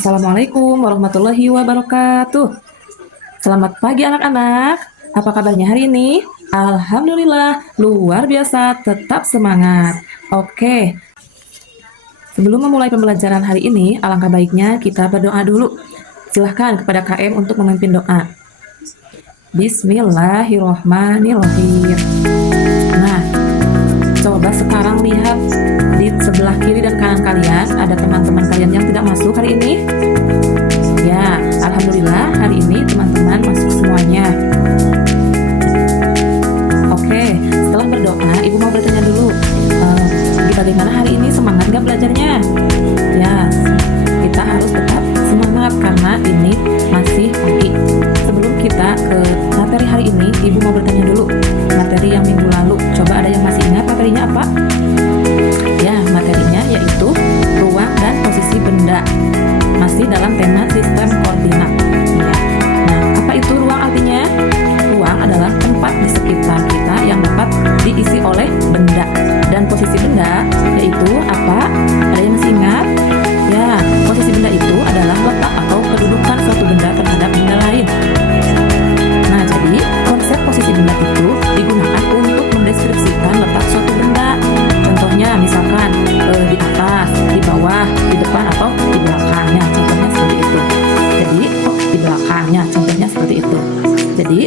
Assalamualaikum warahmatullahi wabarakatuh. Selamat pagi anak-anak. Apa kabarnya hari ini? Alhamdulillah, luar biasa, tetap semangat. Oke, sebelum memulai pembelajaran hari ini, alangkah baiknya kita berdoa dulu. Silahkan kepada KM untuk memimpin doa. Bismillahirrohmanirrohim. Nah, coba sekarang lihat di sebelah kiri dan kanan kalian, ada teman-teman kalian yang tidak masuk hari ini? Ya, alhamdulillah hari ini teman-teman masuk semuanya. Oke, setelah berdoa, Ibu mau bertanya dulu, bagaimana hari ini, semangat gak belajarnya? Ya, kita harus tetap semangat karena ini masih pagi. Sebelum kita ke materi hari ini, Ibu mau bertanya dulu, materi yang minggu lalu, coba ada yang masih ingat materinya apa? Ya, materinya yaitu ruang dan posisi benda. Masih dalam tema sistem koordinat. Ya. Nah, apa itu ruang artinya? Ruang adalah tempat di sekitar kita yang dapat diisi oleh benda. Dan posisi benda yaitu apa? Ada yang masih ingat? Ya, posisi benda itu adalah letak atau kedudukan suatu benda terhadap benda lain. Nah, jadi konsep posisi benda itu digunakan untuk mendeskripsikan letak suatu benda. Contohnya misalkan di atas, di bawah, di depan atau di belakangnya. Contohnya seperti itu. Jadi di belakangnya, contohnya seperti itu. Jadi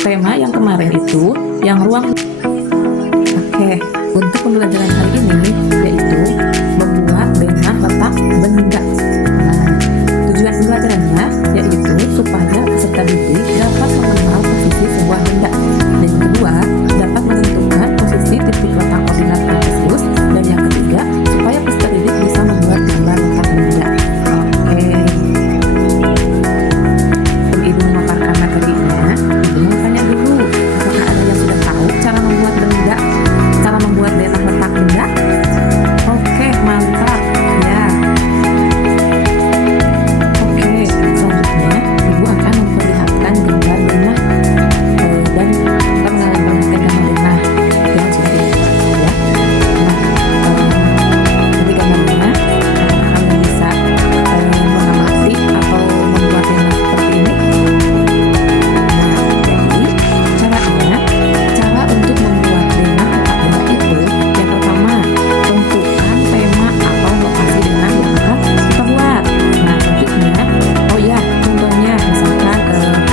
tema yang kemarin itu yang ruang. Oke, untuk pembelajaran hari ini yaitu membuat benang letak benda. Nah, tujuan pembelajarannya yaitu supaya peserta didik dapat mengenal posisi sebuah benda. Dan yang kedua, dapat menentukan posisi titik letak koordinat Kartesius. Dan yang ketiga, supaya peserta didik bisa membuat gambar letak benda. Oke. Sebelum Ibu memaparkan materinya, Ibu mau tanya dulu, apakah ada yang sudah tahu cara membuat benda, cara membuat benang letak benda? Oke, mantap. Ya. Oke, selanjutnya Ibu akan memperlihatkan gambar benang dan kita memperlihatkan gambar benang yang sudah dibuat ya. Nah, jadi gambar benang, apakah kalian bisa mengamati atau membuat benang seperti ini? Nah, jadi caranya, cara untuk membuat benang letak benda itu yang pertama, tentukan tema atau lokasi benang yang akan kita buat. Nah, selanjutnya, oh ya, contohnya misalkan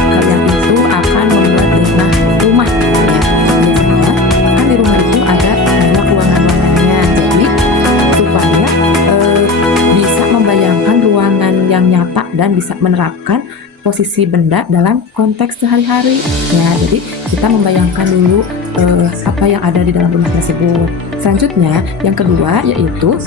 kalian itu akan membuat benang rumah ya. Biasanya kan di rumah itu ada banyak ruangan-ruangannya. Jadi supaya bisa membayangkan ruangan yang nyata dan bisa menerapkan posisi benda dalam konteks sehari-hari. Ya, jadi kita membayangkan dulu apa yang ada di dalam rumah tersebut. Selanjutnya, yang kedua yaitu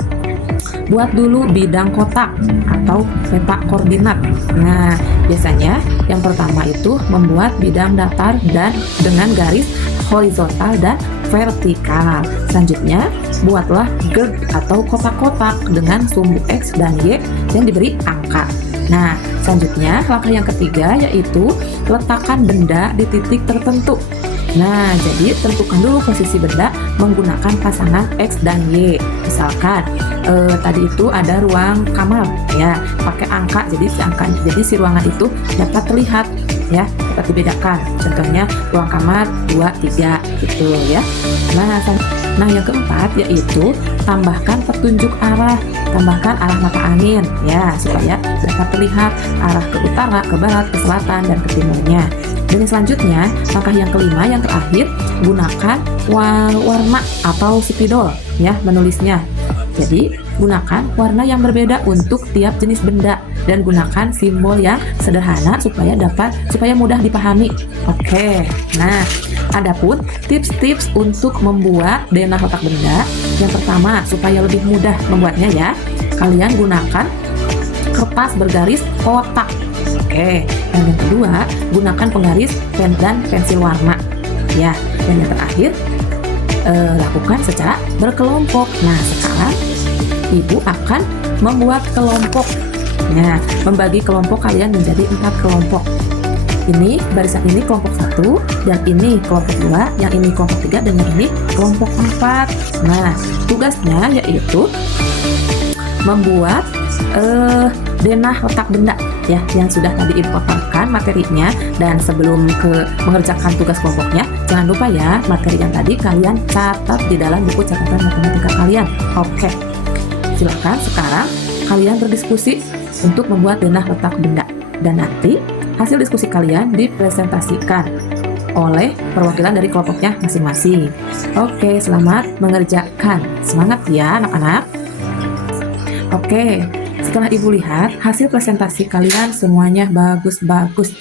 buat dulu bidang kotak atau peta koordinat. Nah, biasanya yang pertama itu membuat bidang datar dan dengan garis horizontal dan vertikal. Selanjutnya, buatlah grid atau kotak-kotak dengan sumbu X dan Y yang diberi angka. Nah, selanjutnya langkah yang ketiga yaitu letakkan benda di titik tertentu. Nah, jadi tentukan dulu posisi benda menggunakan pasangan X dan Y. Misalkan tadi itu ada ruang kamar ya, pakai angka. Jadi si ruangan itu dapat terlihat ya, dapat dibedakan. Contohnya ruang kamar 2, 3 gitu ya. Nah, yang keempat yaitu tambahkan petunjuk arah, tambahkan arah mata angin ya, supaya dapat terlihat arah ke utara, ke barat, ke selatan dan ke timurnya. Dan yang selanjutnya, langkah yang kelima yang terakhir, gunakan warna atau spidol ya menulisnya. Jadi gunakan warna yang berbeda untuk tiap jenis benda dan gunakan simbol yang sederhana supaya mudah dipahami. Oke. Nah, adapun tips-tips untuk membuat benang letak benda, yang pertama supaya lebih mudah membuatnya ya, kalian gunakan kertas bergaris kotak. Oke. Dan yang kedua, gunakan penggaris pen dan pensil warna. Ya. Dan yang terakhir, lakukan secara berkelompok. Nah, sekarang Ibu akan membuat kelompok. Nah, membagi kelompok kalian menjadi 4 kelompok. Ini barisan ini kelompok 1, dan ini kelompok 2, yang ini kelompok 3, dan yang ini kelompok 4. Nah, tugasnya yaitu membuat denah letak benda ya, yang sudah tadi Ibu paparkan materinya. Dan sebelum mengerjakan tugas kelompoknya, jangan lupa ya materi yang tadi kalian catat di dalam buku catatan matematika kalian. Oke, silakan sekarang kalian berdiskusi untuk membuat denah letak benda, dan nanti hasil diskusi kalian dipresentasikan oleh perwakilan dari kelompoknya masing-masing. Oke, selamat mengerjakan. Semangat ya anak-anak. Oke, setelah Ibu lihat hasil presentasi kalian semuanya bagus-bagus.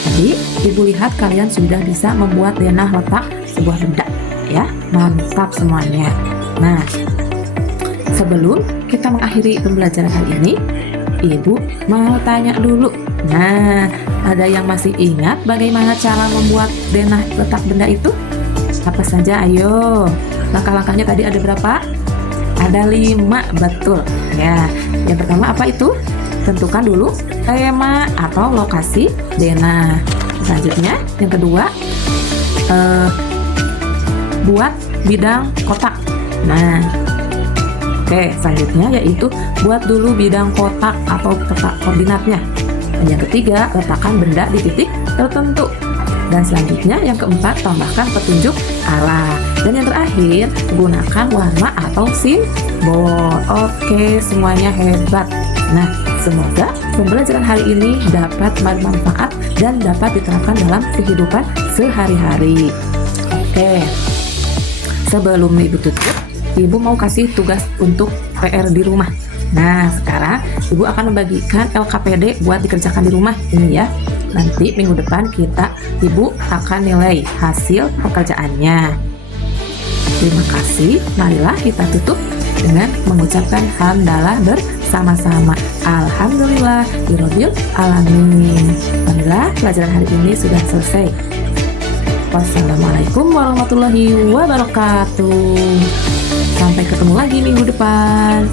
Tadi Ibu lihat kalian sudah bisa membuat denah letak sebuah benda ya. Mantap semuanya. Nah, sebelum kita mengakhiri pembelajaran hari ini, Ibu mau tanya dulu. Nah, ada yang masih ingat bagaimana cara membuat denah letak benda itu? Apa saja? Ayo. Langkah-langkahnya tadi ada berapa? Ada 5, betul. Ya, yang pertama apa itu? Tentukan dulu tema atau lokasi denah. Selanjutnya, yang kedua, buat bidang kotak. Nah, oke, selanjutnya yaitu buat dulu bidang kotak atau peta koordinatnya. Dan yang ketiga, letakkan benda di titik tertentu. Dan selanjutnya yang keempat, tambahkan petunjuk arah. Dan yang terakhir, gunakan warna atau simbol. Oke, semuanya hebat. Nah, semoga pembelajaran hari ini dapat bermanfaat dan dapat diterapkan dalam kehidupan sehari-hari. Oke, sebelum Ibu tutup, Ibu mau kasih tugas untuk PR di rumah. Nah, sekarang Ibu akan membagikan LKPD buat dikerjakan di rumah ini ya. Nanti minggu depan Ibu akan nilai hasil pekerjaannya. Terima kasih. Marilah kita tutup dengan mengucapkan hamdalah bersama-sama. Alhamdulillah birobbil alamin. Alhamdulillah pelajaran hari ini sudah selesai. Wassalamualaikum warahmatullahi wabarakatuh. Sampai ketemu lagi minggu depan.